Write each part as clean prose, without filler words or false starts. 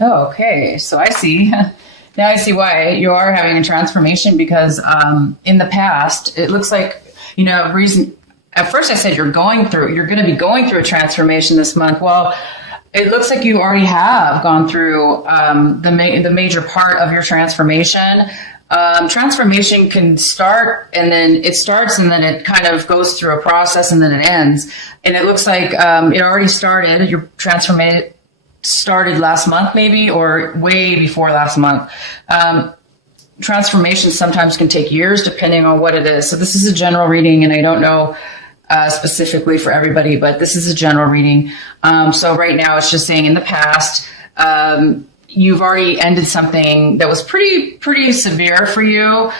Oh, okay. So I see. Now I see why you are having a transformation because in the past, it looks like, reason. At first I said you're going to be going through a transformation this month. Well, it looks like you already have gone through the major part of your transformation. Transformation can start and then it starts and then it kind of goes through a process and then it ends. And it looks like it already started. Your transformation started last month maybe or way before last month. Transformation sometimes can take years depending on what it is. So this is a general reading and I don't know specifically for everybody, but this is a general reading. So right now it's just saying in the past, you've already ended something that was pretty severe for you.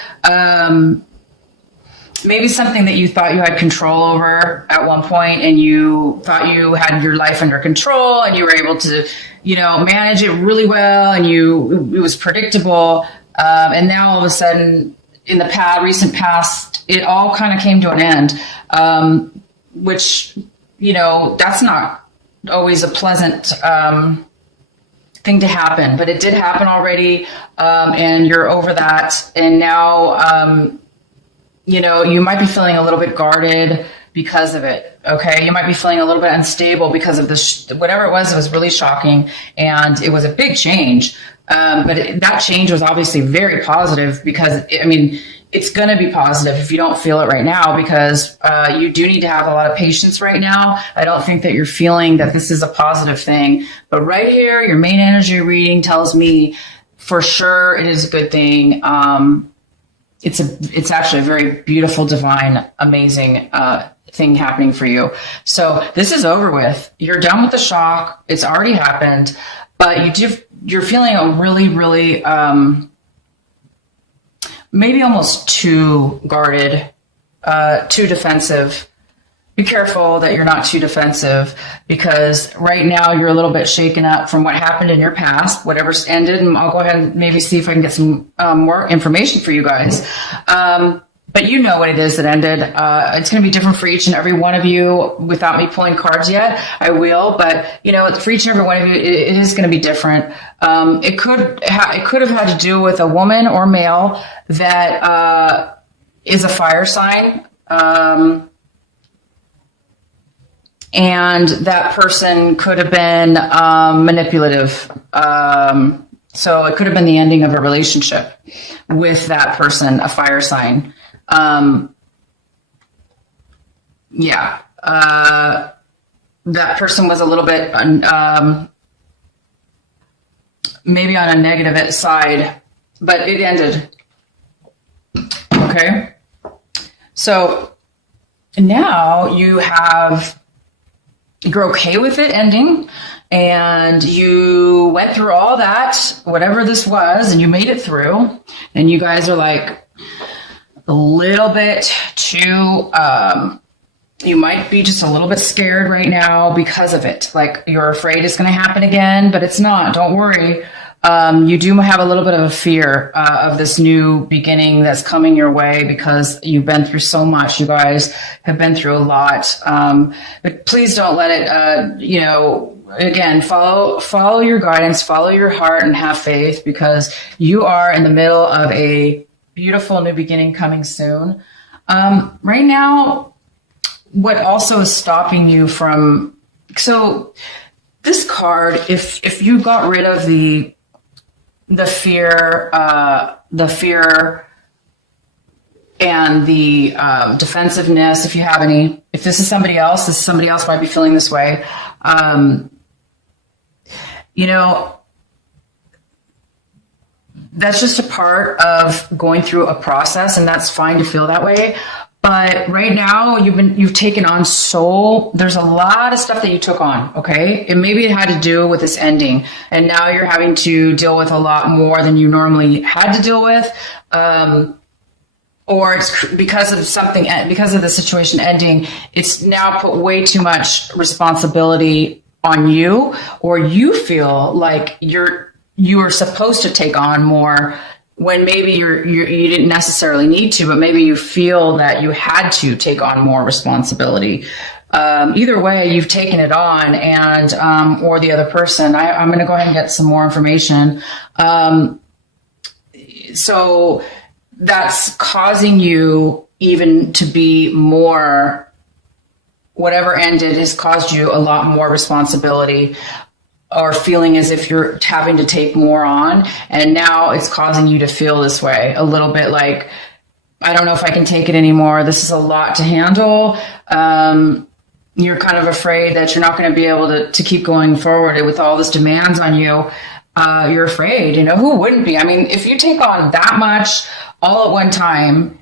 Maybe something that you thought you had control over at one point and you thought you had your life under control and you were able to, manage it really well and it was predictable. And now all of a sudden in the recent past, it all kind of came to an end, which, that's not always a pleasant, thing to happen, but it did happen already. And you're over that. And now, you might be feeling a little bit guarded because of it. Okay. You might be feeling a little bit unstable because of this, whatever it was really shocking. And it was a big change. But that change was obviously very positive because it's going to be positive if you don't feel it right now because you do need to have a lot of patience right now. I don't think that you're feeling that this is a positive thing, but right here, your main energy reading tells me for sure it is a good thing. It's actually a very beautiful, divine, amazing thing happening for you. So this is over with. You're done with the shock. It's already happened, but you're feeling a really, really, maybe almost too guarded, too defensive. Be careful that you're not too defensive because right now you're a little bit shaken up from what happened in your past, whatever's ended. And I'll go ahead and maybe see if I can get some more information for you guys. But you know what it is that ended. It's going to be different for each and every one of you without me pulling cards yet. I will, but for each and every one of you, it is going to be different. It could have had to do with a woman or male that is a fire sign. And that person could have been manipulative. So it could have been the ending of a relationship with that person, a fire sign. That person was a little bit maybe on a negative side, but it ended. Okay. So now you're okay with it ending and you went through all that, whatever this was, and you made it through and you guys are like a little bit too, you might be just a little bit scared right now because of it. Like you're afraid it's going to happen again, but it's not. Don't worry. You do have a little bit of a fear of this new beginning that's coming your way because you've been through so much. You guys have been through a lot. But please don't let it, again, follow your guidance, follow your heart and have faith because you are in the middle of a beautiful new beginning coming soon. Right now, what also is stopping you from, so this card, if you got rid of the fear and the defensiveness, if you have any, if this is somebody else might be feeling this way. That's just a part of going through a process, and that's fine to feel that way. But right now you've taken on there's a lot of stuff that you took on. Okay. And maybe it had to do with this ending. And now you're having to deal with a lot more than you normally had to deal with. Or it's because of the situation ending, it's now put way too much responsibility on you, or you feel like you are supposed to take on more when maybe you didn't necessarily need to, but maybe you feel that you had to take on more responsibility. Either way, you've taken it on, and or the other person. I'm going to go ahead and get some more information. So that's causing you even to be more, whatever ended has caused you a lot more responsibility, or feeling as if you're having to take more on. And now it's causing you to feel this way a little bit, like, I don't know if I can take it anymore. This is a lot to handle. You're kind of afraid that you're not going to be able to keep going forward with all this demands on you. You're afraid, who wouldn't be? I mean, if you take on that much all at one time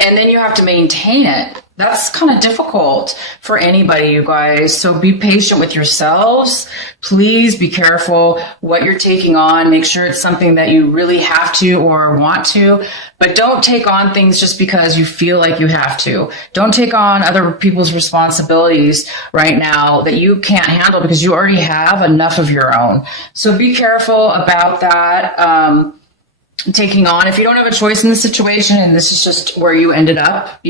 and then you have to maintain it, that's kind of difficult for anybody, you guys. So be patient with yourselves. Please be careful what you're taking on. Make sure it's something that you really have to or want to, but don't take on things just because you feel like you have to. Don't take on other people's responsibilities right now that you can't handle because you already have enough of your own. So be careful about that. Taking on, if you don't have a choice in the situation, and this is just where you ended up,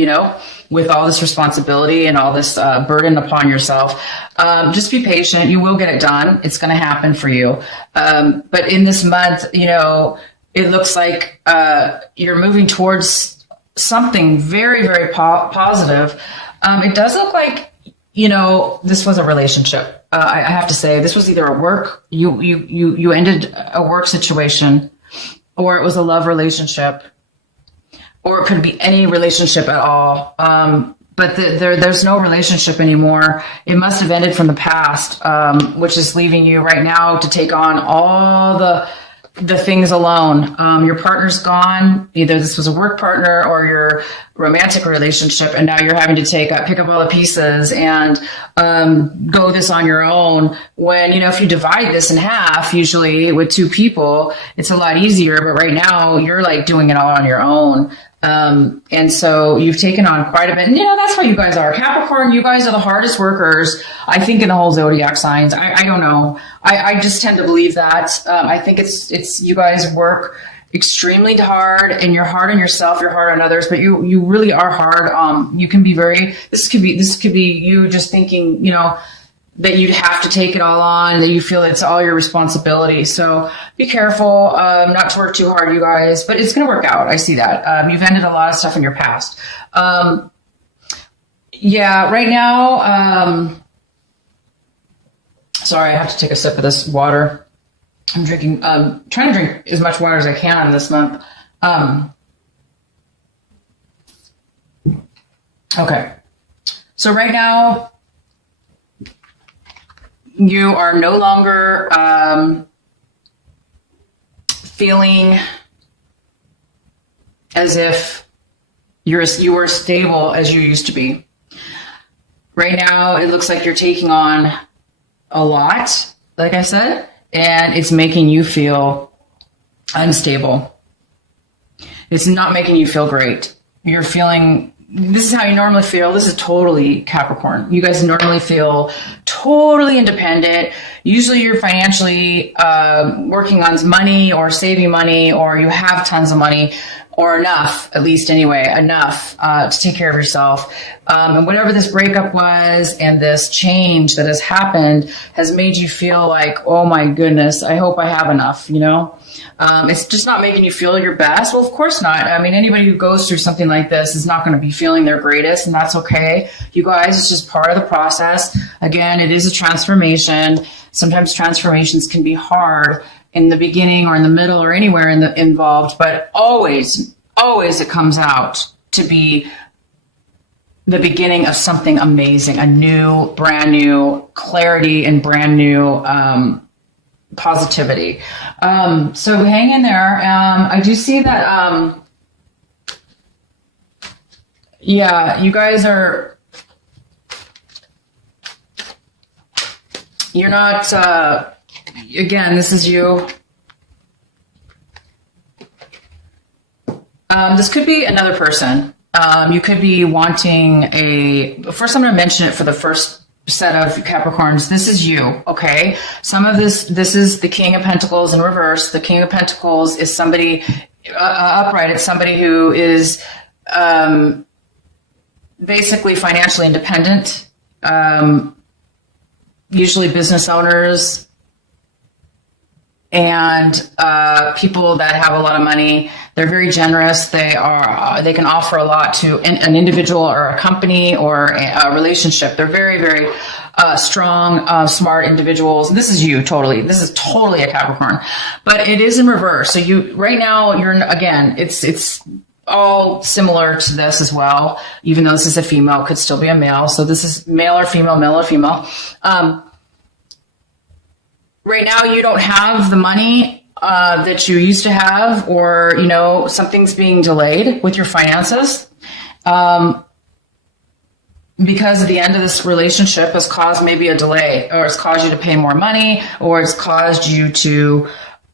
with all this responsibility and all this burden upon yourself, just be patient. You will get it done. It's going to happen for you. But in this month, it looks like you're moving towards something very, very positive. It does look like, this was a relationship. I have to say, this was either a work, you ended a work situation, or it was a love relationship, or it could be any relationship at all. But there's no relationship anymore. It must have ended from the past, which is leaving you right now to take on all the things alone. Your partner's gone. Either this was a work partner or your romantic relationship, and now you're having to pick up all the pieces and go this on your own. When, if you divide this in half, usually with two people, it's a lot easier. But right now, you're like doing it all on your own. And so you've taken on quite a bit. And, that's what you guys are. Capricorn, you guys are the hardest workers, I think, in the whole zodiac signs. I don't know. I just tend to believe that. I think it's you guys work extremely hard, and you're hard on yourself, you're hard on others, but you really are hard. You can be this could be you just thinking, that you'd have to take it all on, that you feel it's all your responsibility. So be careful, not to work too hard, you guys, but it's going to work out. I see that. You've ended a lot of stuff in your past. Right now, sorry, I have to take a sip of this water. I'm drinking, trying to drink as much water as I can this month. Okay. So right now, you are no longer feeling as if you were stable as you used to be. Right now, it looks like you're taking on a lot, like I said, and it's making you feel unstable. It's not making you feel great. You're feeling, this is how you normally feel. This is totally Capricorn. You guys normally feel totally independent. Usually you're financially working on money or saving money, or you have tons of money, or enough, at least anyway, enough to take care of yourself. And whatever this breakup was and this change that has happened has made you feel like, oh my goodness, I hope I have enough, It's just not making you feel your best. Well, of course not. I mean, anybody who goes through something like this is not going to be feeling their greatest, and that's okay. You guys, it's just part of the process. Again, it is a transformation. Sometimes transformations can be hard in the beginning or in the middle or anywhere involved, but always it comes out to be the beginning of something amazing, a new, brand new clarity and brand new positivity. So hang in there. I do see that, you guys are, you're not, again, this is you. This could be another person. You could be wanting first I'm going to mention it for the first set of Capricorns. This is you, okay? Some of this is the King of Pentacles in reverse. The King of Pentacles is somebody upright. It's somebody who is basically financially independent. usually business owners and people that have a lot of money. They're very generous. They can offer a lot to an individual or a company or a relationship. They're very, very strong, smart individuals. This is you totally. This is totally a Capricorn, but it is in reverse. So right now again, it's all similar to this as well. Even though this is a female, it could still be a male. So this is male or female, male or female. Right now you don't have the money that you used to have, or, something's being delayed with your finances. Because at the end of this relationship has caused maybe a delay, or it's caused you to pay more money, or it's caused you to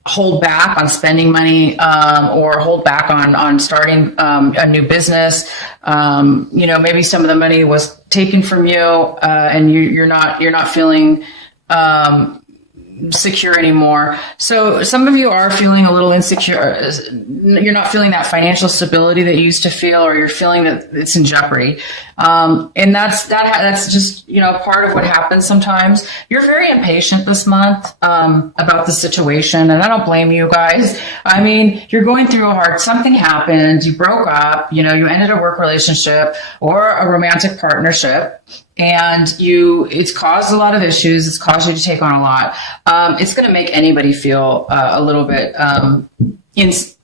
hold back on spending money, or hold back on starting a new business. Maybe some of the money was taken from you, and you're not feeling secure anymore. So some of you are feeling a little insecure. You're not feeling that financial stability that you used to feel, or you're feeling that it's in jeopardy. And that's just, part of what happens sometimes. You're very impatient this month, about the situation. And I don't blame you guys. I mean, you're going through something happened. You broke up, you ended a work relationship or a romantic partnership. And it's caused a lot of issues. It's caused you to take on a lot. It's going to make anybody feel a little bit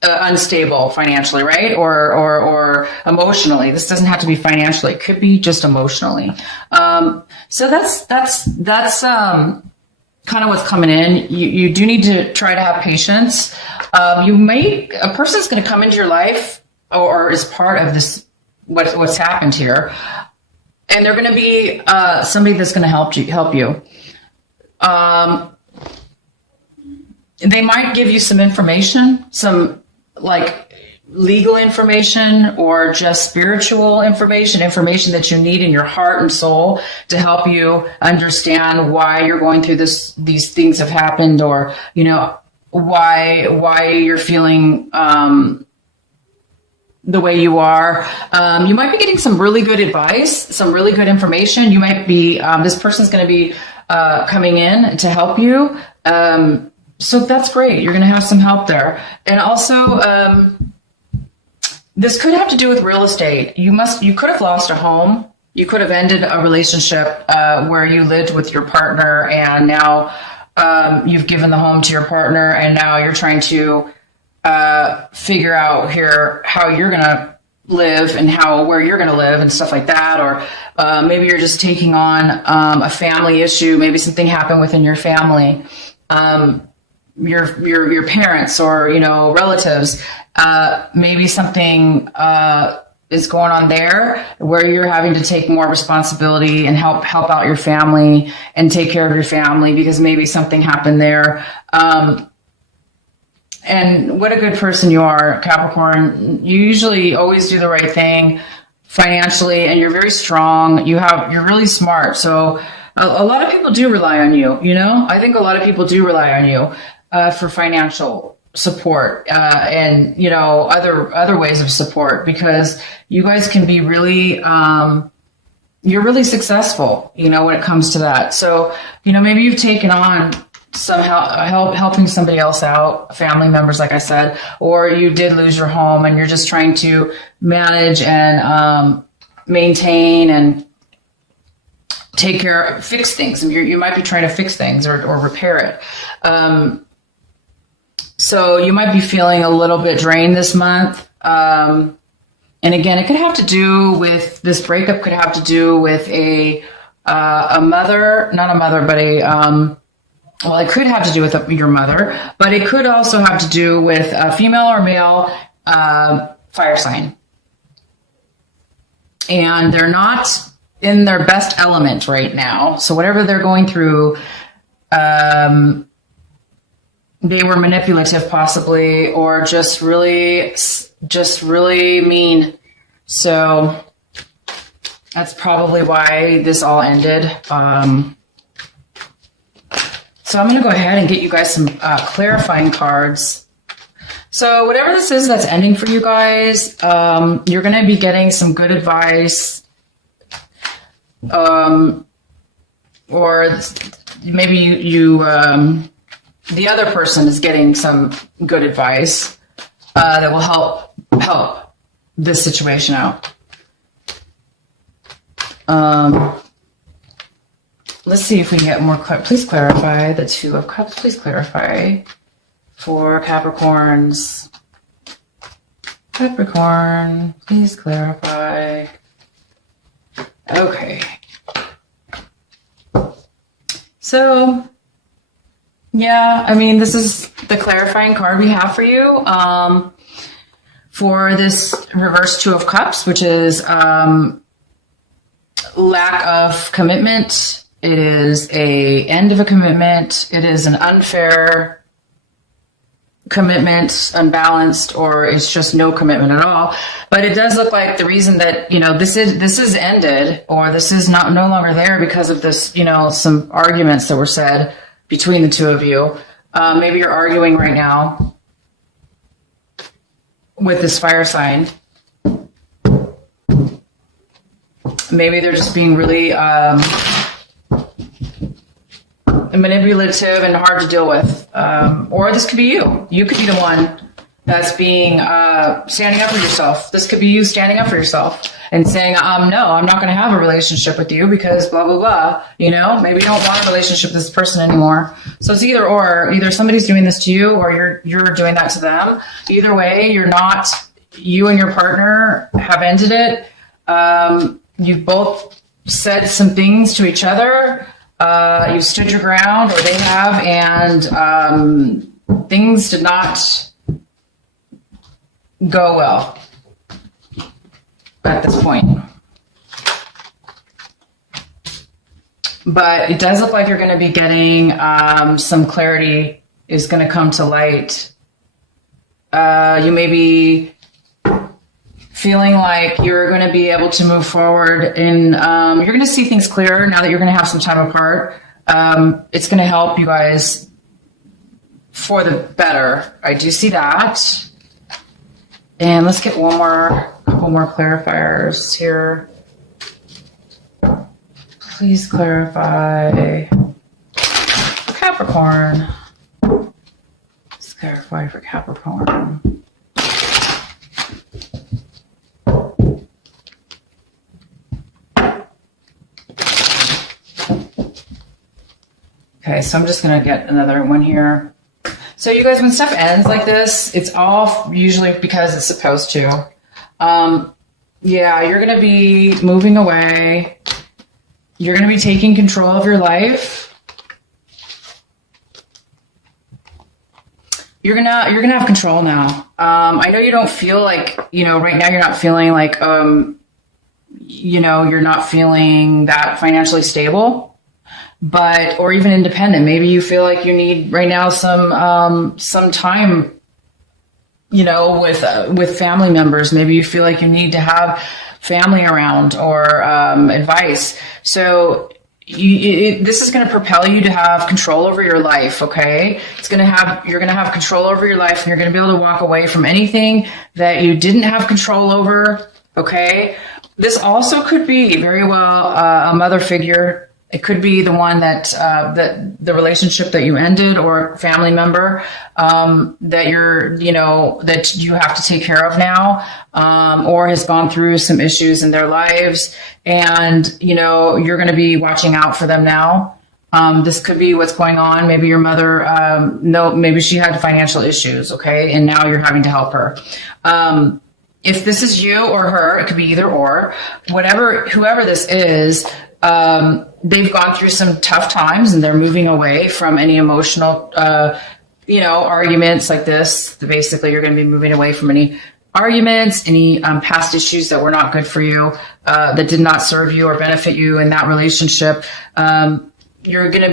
unstable financially, right? Or emotionally. This doesn't have to be financially. It could be just emotionally. So that's kind of what's coming in. You do need to try to have patience. A person's going to come into your life or is part of this, what's happened here. And they're going to be somebody that's going to help you. They might give you some information, some like legal information, or just spiritual information that you need in your heart and soul to help you understand why you're going through these things have happened, or why you're feeling the way you are. You might be getting some really good advice, some really good information. You might be, this person's going to be coming in to help you. So that's great. You're going to have some help there. And also, this could have to do with real estate. You could have lost a home. You could have ended a relationship where you lived with your partner, and now you've given the home to your partner, and now you're trying to figure out here how you're going to live and where you're going to live and stuff like that. Or maybe you're just taking on a family issue. Maybe something happened within your family, your parents or, relatives. Maybe something is going on there where you're having to take more responsibility and help out your family and take care of your family because maybe something happened there. And what a good person you are, Capricorn. You usually always do the right thing financially, and you're very strong. You're really smart. So a lot of people do rely on you, I think a lot of people do rely on you for financial support and, other ways of support, because you guys can be really, you're really successful, when it comes to that. So, maybe you've taken on somehow helping somebody else out, family members, like I said, or you did lose your home and you're just trying to manage and maintain and fix things. And you might be trying to fix things or repair it. So you might be feeling a little bit drained this month. And again, it could have to do with this breakup, could have to do with a mother, not a mother, but well, it could have to do with your mother, but it could also have to do with a female or male fire sign. And they're not in their best element right now. So whatever they're going through, they were manipulative possibly, or just really mean. So that's probably why this all ended. So I'm going to go ahead and get you guys some clarifying cards. So whatever this is that's ending for you guys, you're going to be getting some good advice. or maybe the other person is getting some good advice that will help this situation out. Let's see if we can get more. Please clarify the Two of Cups. Please clarify for Capricorns. Capricorn, please clarify. Okay. So, yeah, I mean, this is the clarifying card we have for you for this reverse Two of Cups, which is lack of commitment. It is a end of a commitment. It is an unfair commitment, unbalanced, or it's just no commitment at all. But it does look like the reason that, this is ended, or this is no longer there because of this, some arguments that were said between the two of you. Maybe you're arguing right now with this fire sign. Maybe they're just being really manipulative and hard to deal with. Or this could be you. You could be the one that's being standing up for yourself. This could be you standing up for yourself and saying, no, I'm not going to have a relationship with you because blah, blah, blah. Maybe you don't want a relationship with this person anymore. So it's either or. Either somebody's doing this to you or you're doing that to them. Either way, you and your partner have ended it. You've both said some things to each other. You've stood your ground, or they have, and things did not go well at this point. But it does look like you're going to be getting some clarity is going to come to light. You may be feeling like you're going to be able to move forward and you're going to see things clearer now that you're going to have some time apart. It's going to help you guys for the better. I do see that. And let's get couple more clarifiers here. Please clarify for Capricorn. Let's clarify for Capricorn. Okay, so I'm just going to get another one here. So you guys, when stuff ends like this, it's all usually because it's supposed to. Yeah, you're going to be moving away. You're going to be taking control of your life. You're gonna have control now. I know you don't feel like, right now you're not feeling like, you're not feeling that financially stable. But, or even independent. Maybe you feel like you need right now some time, with family members. Maybe you feel like you need to have family around or advice. So this is going to propel you to have control over your life. Okay. You're going to have control over your life, and you're going to be able to walk away from anything that you didn't have control over. Okay. This also could be very well a mother figure. It could be the one that the relationship that you ended, or a family member that that you have to take care of now, or has gone through some issues in their lives, and you're going to be watching out for them now. This could be what's going on. Maybe your mother, maybe she had financial issues, okay, and now you're having to help her. If this is you or her, it could be either or. Whoever this is. They've gone through some tough times, and they're moving away from any emotional, arguments like this. Basically, you're going to be moving away from any arguments, any past issues that were not good for you, that did not serve you or benefit you in that relationship. You're going to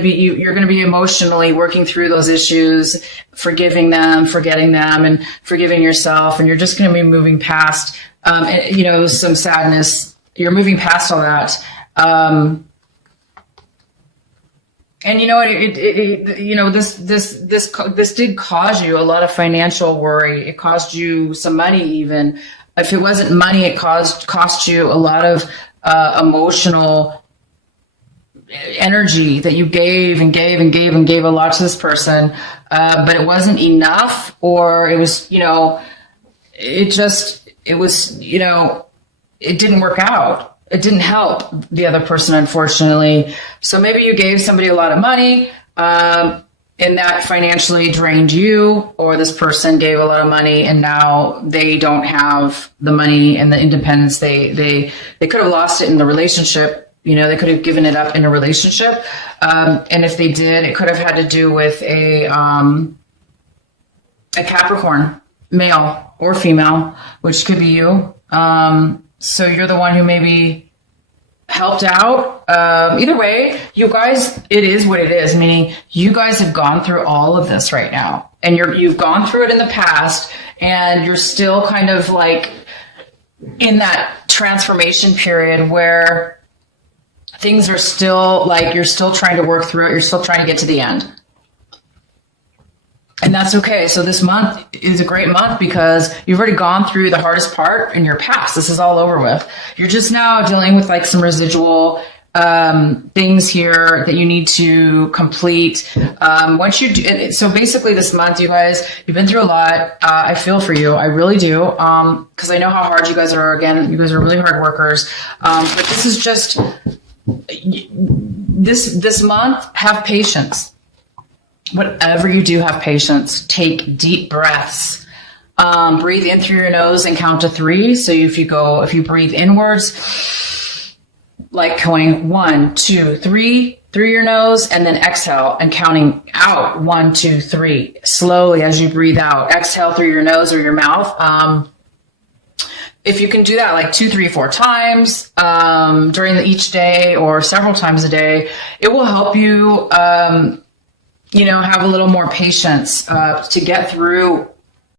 be emotionally working through those issues, forgiving them, forgetting them, and forgiving yourself. And you're just going to be moving past, some sadness. You're moving past all that. And you know what? This did cause you a lot of financial worry. It cost you some money, even if it wasn't money. It cost you a lot of emotional energy that you gave and gave and gave and gave a lot to this person, but it wasn't enough, or it was, it didn't work out. It didn't help the other person, unfortunately. So maybe you gave somebody a lot of money, and that financially drained you, or this person gave a lot of money and now they don't have the money and the independence. They could have lost it in the relationship. They could have given it up in a relationship. And if they did, it could have had to do with a Capricorn, male or female, which could be you. So you're the one who maybe helped out. Either way, you guys, it is what it is, meaning you guys have gone through all of this right now, and you've gone through it in the past, and you're still kind of like in that transformation period where things are still like, you're still trying to work through it. You're still trying to get to the end. And that's okay. So this month is a great month because you've already gone through the hardest part in your past. This is all over with. You're just now dealing with like some residual things here that you need to complete. Once you do, so basically this month, you guys, you've been through a lot. I feel for you. I really do. Cause I know how hard you guys are. Again, you guys are really hard workers. But this is just this month, have patience. Whatever you do, have patience. Take deep breaths. Breathe in through your nose and count to 3. So if you breathe inwards, like going 1, 2, 3 through your nose, and then exhale and counting out 1, 2, 3 slowly as you breathe out. Exhale through your nose or your mouth. If you can do that like 2, 3, 4 times during each day or several times a day, it will help you have a little more patience to get through